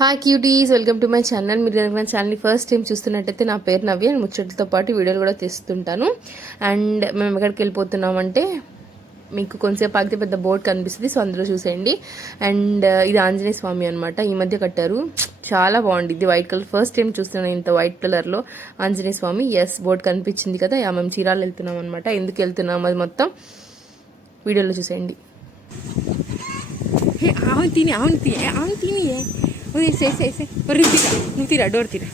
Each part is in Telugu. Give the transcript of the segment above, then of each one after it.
Hi cuties, welcome to my channel. మీరు నా ఛానల్ని ఫస్ట్ టైం చూస్తున్నట్టయితే నా పేరు నవ్య. అండ్ ముచ్చట్లతో పాటు వీడియోలు కూడా తీస్తుంటాను. అండ్ మేము ఎక్కడికి వెళ్ళిపోతున్నామంటే మీకు కొంచెంసేపు ఆగితే పెద్ద బోర్డు కనిపిస్తుంది, సో అందులో చూసేయండి. అండ్ ఇది ఆంజనేయ స్వామి అనమాట, ఈ మధ్య కట్టారు, చాలా బాగుంది. ఇది వైట్ కలర్, ఫస్ట్ టైం చూస్తున్నాను ఇంత వైట్ కలర్లో ఆంజనేయ స్వామి. ఎస్, బోర్డు కనిపించింది కదా, మేము చీరాలు వెళ్తున్నాం అనమాట. ఎందుకు వెళ్తున్నాం అది మొత్తం వీడియోలో చూసేయండి. అవును తిని నువ్వు తీరా, డోర్ తీరా.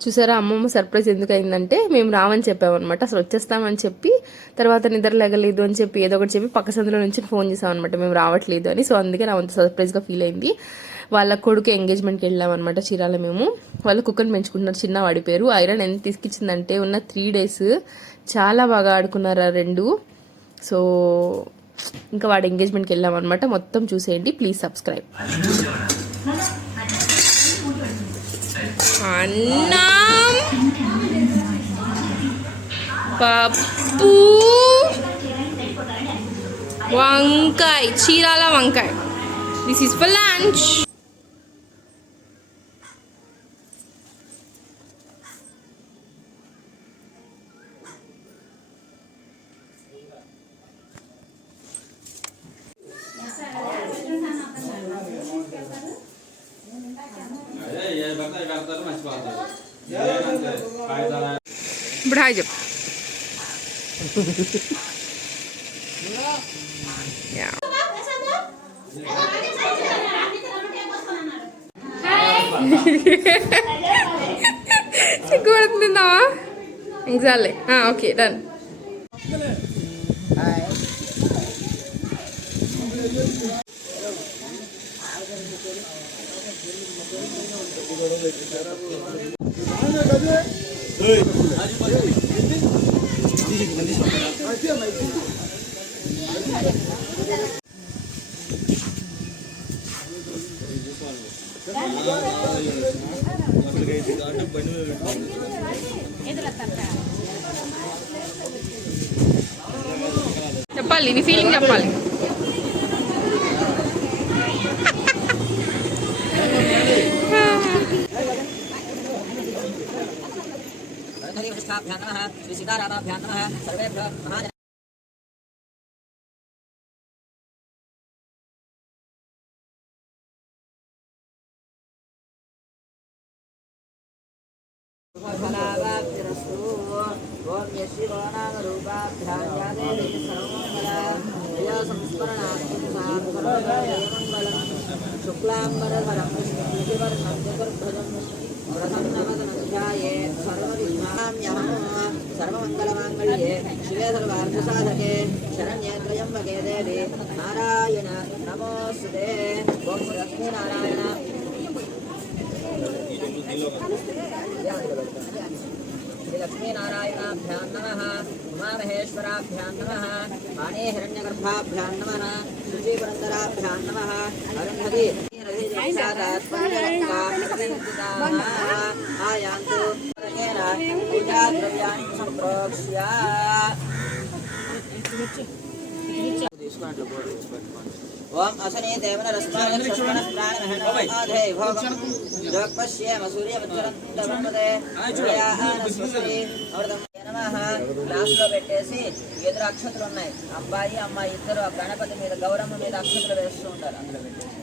చూసారా అమ్మమ్మ సర్ప్రైజ్ ఎందుకు అయిందంటే, మేము రామని చెప్పామన్నమాట. అసలు వచ్చేస్తామని చెప్పి తర్వాత నిద్ర లేగలేదు అని చెప్పి ఏదో ఒకటి చెప్పి పక్క సందులో నుంచి ఫోన్ చేసామన్నమాట, మేము రావట్లేదు అని. సో అందుకే నా అంత సర్ప్రైజ్గా ఫీల్ అయింది. వాళ్ళ కొడుకు ఎంగేజ్మెంట్కి వెళ్ళామన్నమాట చీరాల. మేము వాళ్ళ కుక్కని పెంచుకుంటున్నారు, చిన్న వాడి పేరు ఐరన్. ఎంత తీసుకొచ్చిందంటే ఉన్న 3 days చాలా బాగా ఆడుకున్నారు ఆ రెండు. సో ఇంకా వాడి ఎంగేజ్మెంట్కి వెళ్ళామన్నమాట. మొత్తం చూసేయండి, ప్లీజ్ సబ్స్క్రైబ్. అన్నం, పప్పు, వంకాయ, చీరాల వంకాయ. This is for lunch. ఇప్పుడు హాయ్ చెప్పు. సిగ్గుపడుతుందా? ఇంకాలే, ఓకే డన్. చెప్పాలి, నీ ఫీలింగ్ చెప్పాలి. సర్వమంగళమాంగళ్యే శివే సర్వార్థసాధకే శరణ్యే త్రయంబకే దేవి నారాయణ నమోస్తుతే. ఓం శ్రీ లక్ష్మీనారాయణ శ్రీ లక్ష్మీనారాయణాభ్యాం నమః. ఉమామహేశ్వరాభ్యాం నమః. వాణీ హిరణ్యగర్భాభ్యాం నమః. శుచీపురందరాభ్యాం నమః. అరుంధతి ఆయాంతు పూజాద్రవ్యాన్ని సంప్రోక్ష్య. ఓం అసనే దేవన రస్మాన సస్మన ప్రాణమహనాధే భోగం జగపశ్యేమ సూర్యవచ్చరంతవమదే సూర్యానస్వస్తి అమృతం నమః. గ్లాసులో పెట్టేసి ఎదురు అక్షతలు ఉన్నాయి, అబ్బాయి అమ్మాయి ఇద్దరు గణపతి మీద గౌరమ్మ మీద అక్షతలు వేస్తూ ఉంటారు. అందులో పెట్టేసి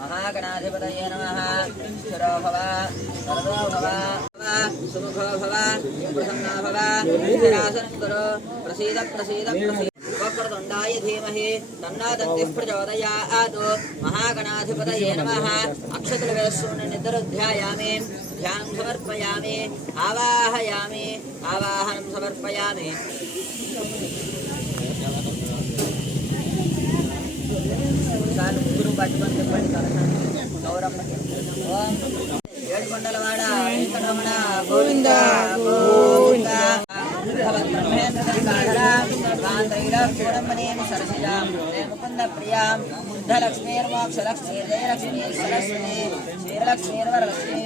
మహాగణాధిపతయే నమః. స్థిరో భవ, సర్వో భవ, సుముఖో భవ, ప్రసన్నో భవ, స్థిరాసనం కురు, ప్రసీద ప్రసీద ప్రసీద. వక్రతుండాయ ధీమహి తన్నో దంతిః ప్రచోదయాత్. మహాగణాధిపతయే నమః. అక్షతలు వేస్తూ నిద్ర ధ్యాయామి, ధ్యానం సమర్పయామి, ఆవాహయామి, ఆవాహనం సమర్పయామి. ముగ్గురు పట్టుకొని చెప్పండి గౌరమ్మకి. ఓం ఏడుకొండలవాడ వెంకటరమణ గోవింద గోవింద. ముకుంద ప్రియాం బుద్ధలక్ష్మీర్మోక్షలక్ష్మీ జయలక్ష్మీ సరస్వతి శ్రీలక్ష్మీర్వరలక్ష్మీ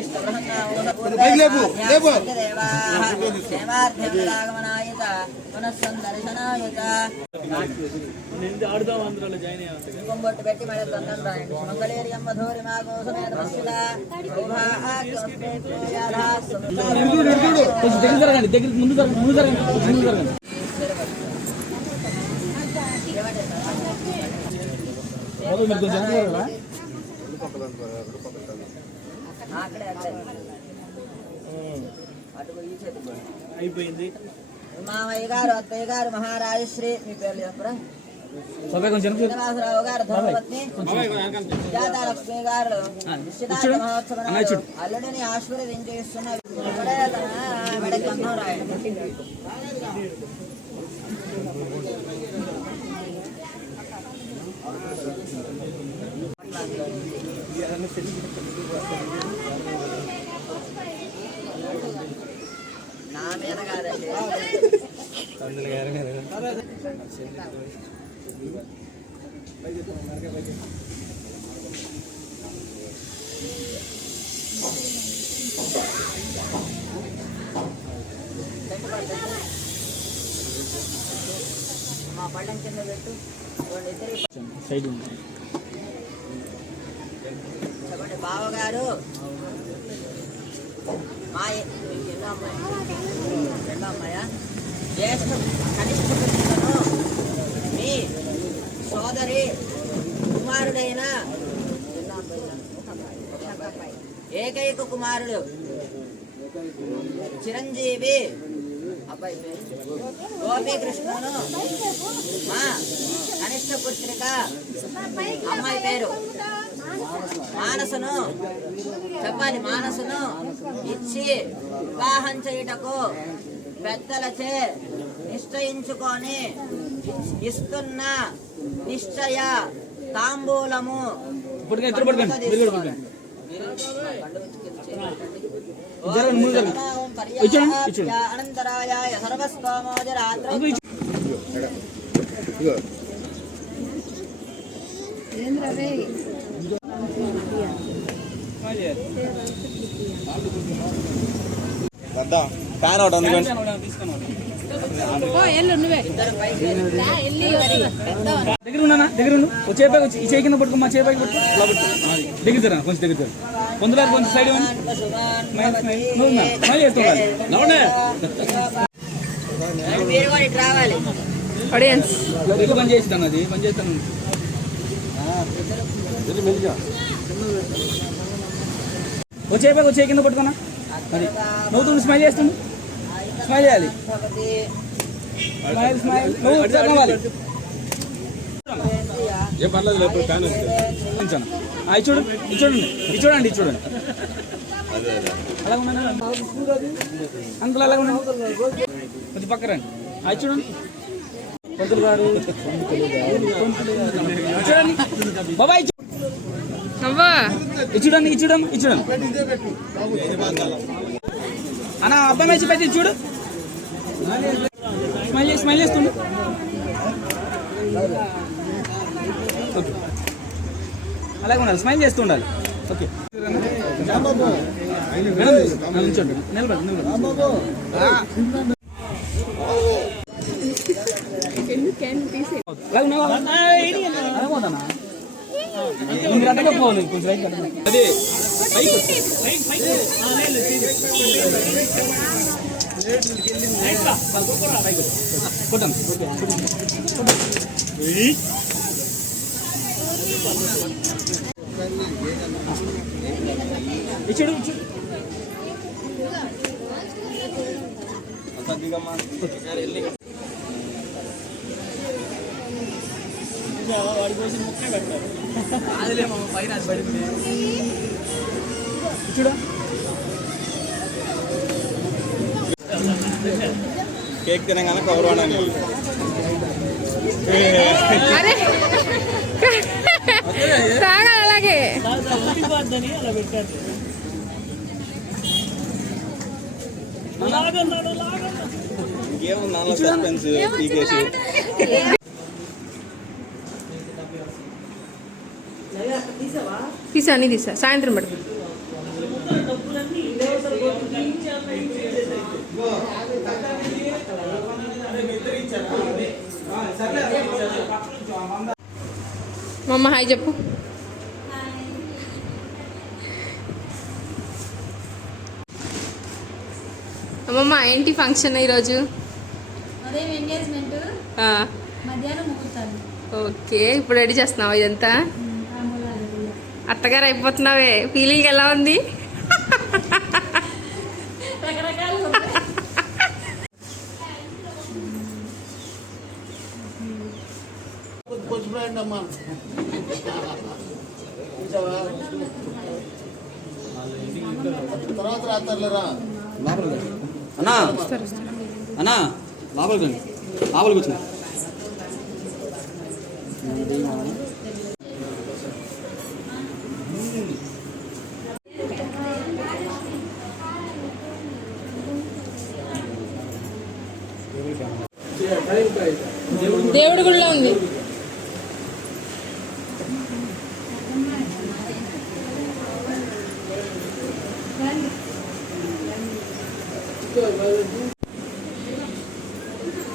ఇంకొంబొట్టు పెట్టి మళ్ళీ దండం రాయండి. మంగళేరియం మధురి మాగో సమేత మస్మిత దగ్గర ముందు జరగండి. అయిపోయింది. మామయ్య గారు, అత్తయ్య గారు, మహారాజశ్రీ, మీ పేర్లు చెప్పరా? శ్రీనివాసరావు గారు ధర్మపత్ని, సుజాతాలక్ష్మి గారు నిశ్చితార్థ మహోత్సవంలో అల్లుడిని ఆశీర్వదించి ఇస్తున్న మెడకి అన్నం రాయండి. నా మీద కాదండి. మా పళ్ళం కింద పెట్టు. సైడ్ చెప్పండి బావగారు. మా రెండో అమ్మాయ జ్యేష్ఠ కనిష్ట పుత్రికను మీ సోదరి కుమారుడైన ఏకైక కుమారుడు చిరంజీవి అబ్బాయి పేరు గోపీకృష్ణను మా కనిష్ట పుత్రిక అమ్మాయి పేరు మానసును చెప్పాలి. మానసును ఇచ్చి వివాహం చేయుటకు పెద్దలచే నిశ్చయించుకొని ఇస్తున్న నిశ్చయ తాంబూలము అనంతరాయ సర్వస్వామోది రాత్రి ఫ్యాన్ అవుట్ అందుకని దగ్గర ఉన్నా దగ్గర ఉండు. చేపాయి వచ్చి ఈ చేయి కింద పట్టుకో. మా చేపాయి పట్టుకో. దగ్గర కొంచెం దగ్గర పొందులారు కొంచెం సైడ్ రావాలి. ఎక్కువ పని చేస్తాను. అది పని చేస్తాను. వచ్చేపాయి వచ్చే కింద పట్టుకున్నా. అది నవ్వుతుండు. స్మైల్ చేస్తుండు. స్మైల్ చేయాలి. స్మైల్ స్మైల్ నవ్వాలి. ఏ పర్లేదు లేదు ఫ్యాన్ ఇది చూడండి ఇది చూడండి ఇది చూడండి ఇది చూడండి. అలా ఉన్నాను అంకుల్ అలాగ ఉన్నాను. కొంచెం పక్క రండి. అది చూడండి పంతులు గారు చూడండి బాబాయ్ ఇచ్చుడండి ఇచ్చుడం ఇచ్చుడం అన్న అబ్బాయి మేసి పెట్టి చూడు. స్మైల్ చేస్తుండు. ఓకే అలాగే ఉండాలి. స్మైల్ చేస్తూ ఉండాలి. ఓకే నిల్చోండి. నిలబడి మీరు అడ్డగా పోవాలి. కొంచెం అదే కొట్టండి. ఇచ్చాడు ఇచ్చాడు. వాడి కోసం ముక్కే కట్టారు. అదిలేమో పైన పడింది. ఇచ్చుడా కేక్ తినగానే కవర్ వాడాలి. అలాగే అలా పెట్టారు. ఇంకేముంది నాలో సస్పెన్స్ పీకేసి. తీసా సాయంత్రం పడుతుంది. మా అమ్మ హాయ్ చెప్పు. అమ్మమ్మ ఏంటి ఫంక్షన్ ఈరోజు? ఉదయం ఎంగేజ్మెంట్, ఆ, మధ్యాహ్నం ముహూర్తాలు. ఓకే, ఇప్పుడు రెడీ చేస్తున్నావా ఇదంతా? తాంబూలాలు. అత్తగారు అయిపోతున్నావే, ఫీలింగ్ ఎలా ఉంది? రకరకాలు ఉన్నాయి. అన్నా అన్నా లోపలికి రండి, లోపలికి వచ్చిన దేవుడి గుడిలో ఉంది.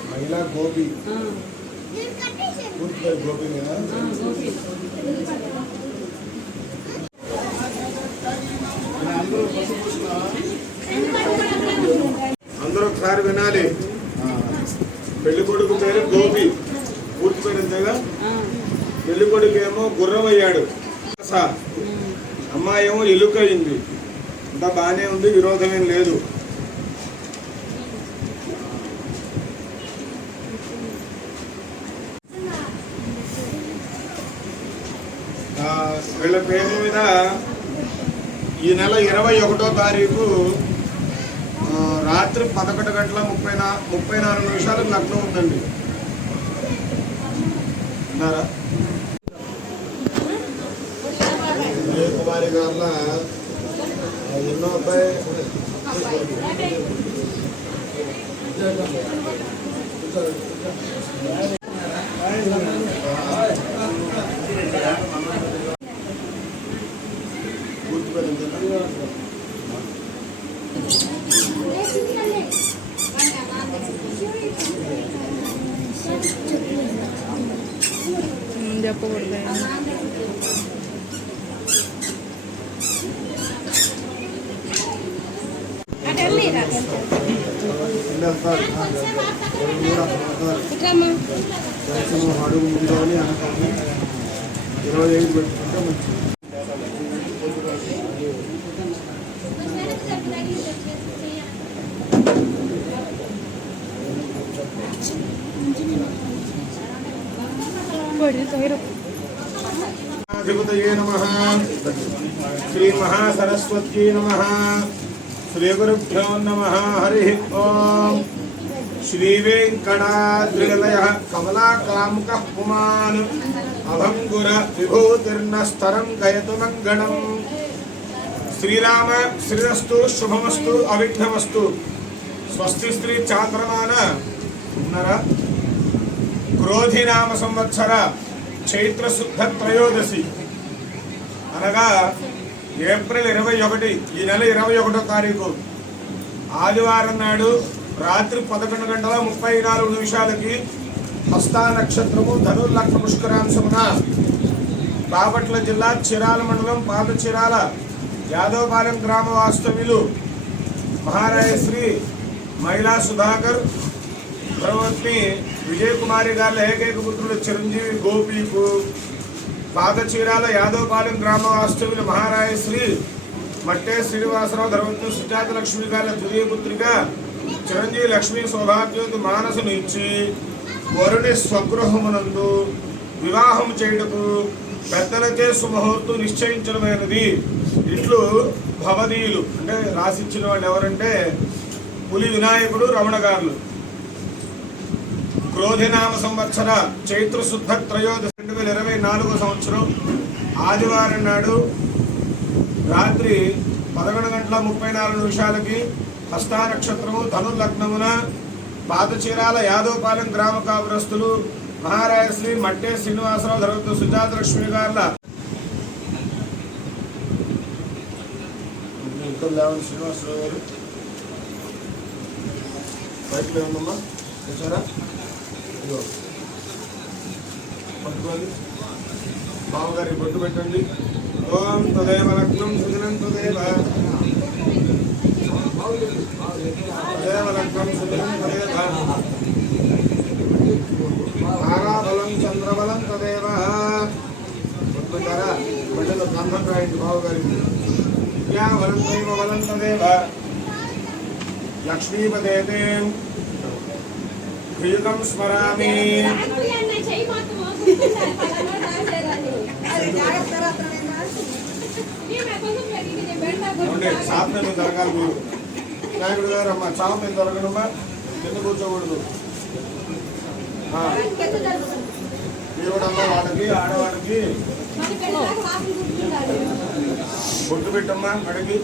महिला गोपी गोपी में అందరూ ఒకసారి వినాలి. పెళ్లి కొడుకు పేరు గోపి, పూర్తి పేరు అంతేగా. పెళ్లి కొడుకు ఏమో గుర్రం అయ్యాడు, అమ్మాయి ఏమో ఎలుక అయింది. అంతా బాగానే ఉంది, విరోధం ఏం లేదు. వీళ్ళ పేర్ల మీద ఈ నెల 21వ తారీఖు రాత్రి 11 గంటల 34 నిమిషాలకు లగ్నం ఉందండి. విన్నారా? కుమారి గారుల ఎన్నో అబ్బాయి చెప్పకూడదు. అడుగు ముందుని అనుకోండి. 25 పెట్టుకుంటే మంచిది. అధిపతయే నమః. శ్రీ మహాసరస్వత్యై నమః. శ్రీ గురుభ్యో నమః. హరి ఓం. శ్రీ వెంకటాద్రిలయ కమలాకాముకః పుమాన్ అభంగుర విభూతిర్నస్తరం గయతు మంగళం. శ్రీరామ శ్రీరస్తు శుభమస్తు అవిఘ్నమస్తు. స్వస్తి స్త్రీ చాంద్రమాన క్రోధినామ సంవత్సర చైత్ర శుద్ధ త్రయోదశి అనగా ఏప్రిల్ 21, ఈ నెల 21వ తారీఖు ఆదివారం నాడు రాత్రి 11 గంటల 34 నిమిషాలకి హస్తా నక్షత్రము ధనుర్లగ్న పుష్కరాంశమున బాపట్ల జిల్లా చిరాల మండలం పాత చిరాల యాదవపాలెం గ్రామ వాస్తవ్యులు మహారాయశ్రీ మహిళా సుధాకర్ ధర్మపత్ని విజయకుమారి గారి ఏకైక పుత్రుడు చిరంజీవి గోపీకు పాత చీరాల యాదవపాలెం గ్రామ వాస్తవ్యులు మహారాయశ్రీ మట్టే శ్రీనివాసరావు ధర్మపత్ని సుజాత లక్ష్మి గారి ద్వితీయ పుత్రిక చిరంజీవి లక్ష్మీ సౌభాగ్యోతి మానసును ఇచ్చి వరుని స్వగృహమునందు వివాహం చేయుటకు పెద్దలకే సుముహూర్తం నిశ్చయించడమైనది. ఇట్లు భవదీయులు అంటే రాసిచ్చిన వాళ్ళు ఎవరంటే పులి వినాయకుడు రమణ గారులు. క్రోధినామ సంవత్సర చైత్ర శుద్ధ త్రయోదశి 2024 సంవత్సరం ఆదివారం నాడు రాత్రి 11 గంటల 34 నిమిషాలకి హస్తా నక్షత్రము ధనుర్లగ్నమున పాత చీరాల యాదవపాలెం గ్రామ కాపురస్తులు మహారాయశ్రీ మట్టే శ్రీనివాసరావు ధర్మపత్ని సుజాత లక్ష్మి గారుల శ్రీనివాసరావు గారు బయటలో ఉందమ్మా చూసారా. పట్టుకోండి. బావగారికి బొట్టు పెట్టండి. ఓం తదేవ లగ్నం సుదినం తదేవ తదేవ లగ్నం సుదినం తదేవ తారాబలం చంద్రబలం తదేవ. బొట్టుతారా బిడ్డలు గంధం రాయండి బావగారికి. విద్యాబలం దైవ బలం తదేవ లక్ష్మీపదేతే ప్రియకం స్మరామి. చాప మీద దొరకాలి మీరు. నాయకుడు గారు అమ్మ చాప మీద దొరకడమ్మా, కింద కూర్చోకూడదు. మీరు కూడా అమ్మ వాళ్ళకి ఆడవాళ్ళకి బొట్టు పెట్టమ్మా మెడకి.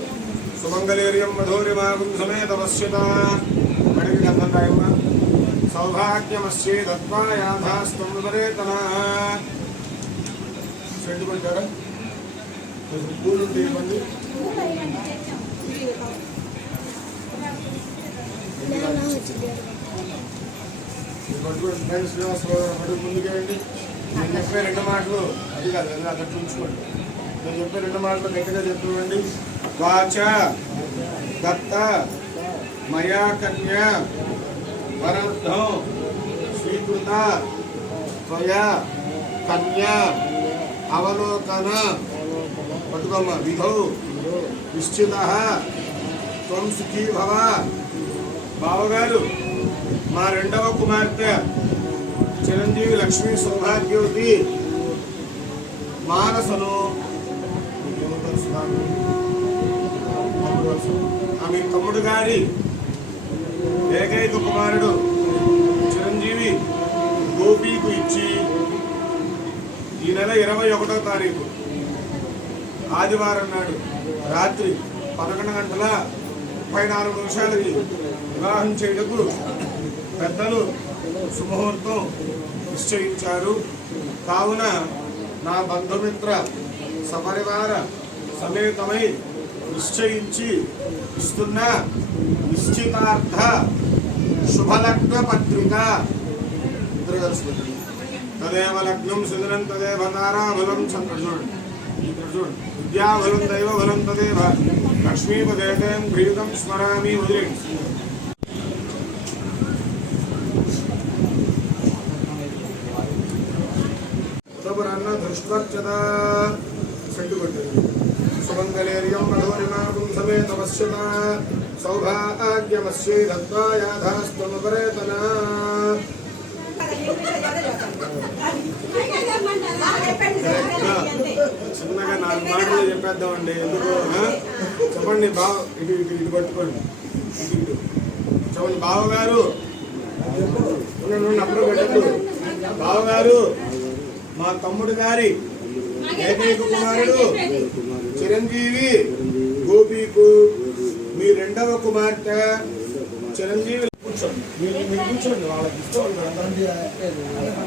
సుమంగళేర్యం మధురిమాగం సమేత పశ్యత. మెడకి గంధం రాయమ్మా. సౌభాగ్యమస్యే దత్వా యాథాస్తంభరేతన. సెంటు పెట్టారా? కొంచెం పూలు తీయమంది. శ్రీనివాసరావు ముందుకేయండి. నేను చెప్పే రెండు మాటలు అది కాదు, అది అక్కడ చూసుకోండి. నేను చెప్పే రెండు మాటలు గట్టిగా చెప్పివ్వండి. వాచ దత్త మయా కన్యా వరర్థం స్వీకృత త్వయా కన్యా అవలోకన పట్టుకోమ్మ విధౌ నిశ్చిత త్వం సుఖీ భవ. బావగారు మా రెండవ కుమార్తె చిరంజీవి లక్ష్మీ సౌభాగ్యవతి మానసను ఆమె తమ్ముడు గారి ఏకైక కుమారుడు చిరంజీవి గోపీకు ఇచ్చి ఈ నెల 21వ తారీఖు ఆదివారం నాడు రాత్రి 11:34 వివాహం చేయటకు పెద్దలు శుభముహూర్తం నిశ్చయించారు. కావున నా బంధుమిత్ర సపరివార సమేతమై నిశ్చయించి ఇస్తున్న నిశ్చితార్థ శుభలగ్న పత్రిక. ఇద్దరు కలిసి తదేవ లగ్నం సుదినం తదేవ తారాబలం చంద్ర. చూడండి ఇక్కడ చూడండి. విద్యాబలం దైవ బలం తదేవ లక్ష్మీపదేతం ప్రీతం స్మరామి. వదిలేండి. ఉదపరన్న దృష్ట్వర్చదా సెంటు కొట్టండి. సుమంగళేర్యం మధురిమాగం సమేత పశ్యత సౌభాగ్యమస్యై దత్వా యాథాస్తమపరేతన. చిన్నగా 4 మాటలు చెప్పేద్దామండి. ఎందుకు చెప్పండి. బావ ఇటు ఇటు ఇటు పట్టుకోండి. ఇటు ఇటు చెప్పండి. బావగారు అప్పుడు పెట్టద్దు. బావగారు మా తమ్ముడు గారి ఏకైక కుమారుడు చిరంజీవి గోపీకు మీ రెండవ కుమార్తె చిరంజీవి. కూర్చోండి. మీరు కూర్చోండి. వాళ్ళకి ఇష్టం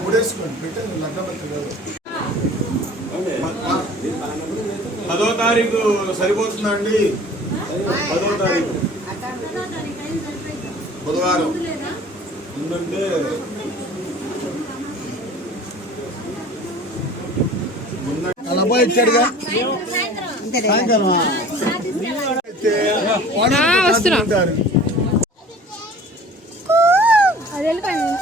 ఉడేసుకోండి. పెట్టండి లగ్నపత్రిక. 10వ తారీఖు సరిపోతుందా అండి? 10వ తారీఖు బుధవారం ఎందుకంటే అబ్బాయి ఇచ్చాడుగా వస్తున్నా. అది వెళ్ళిపోయింది.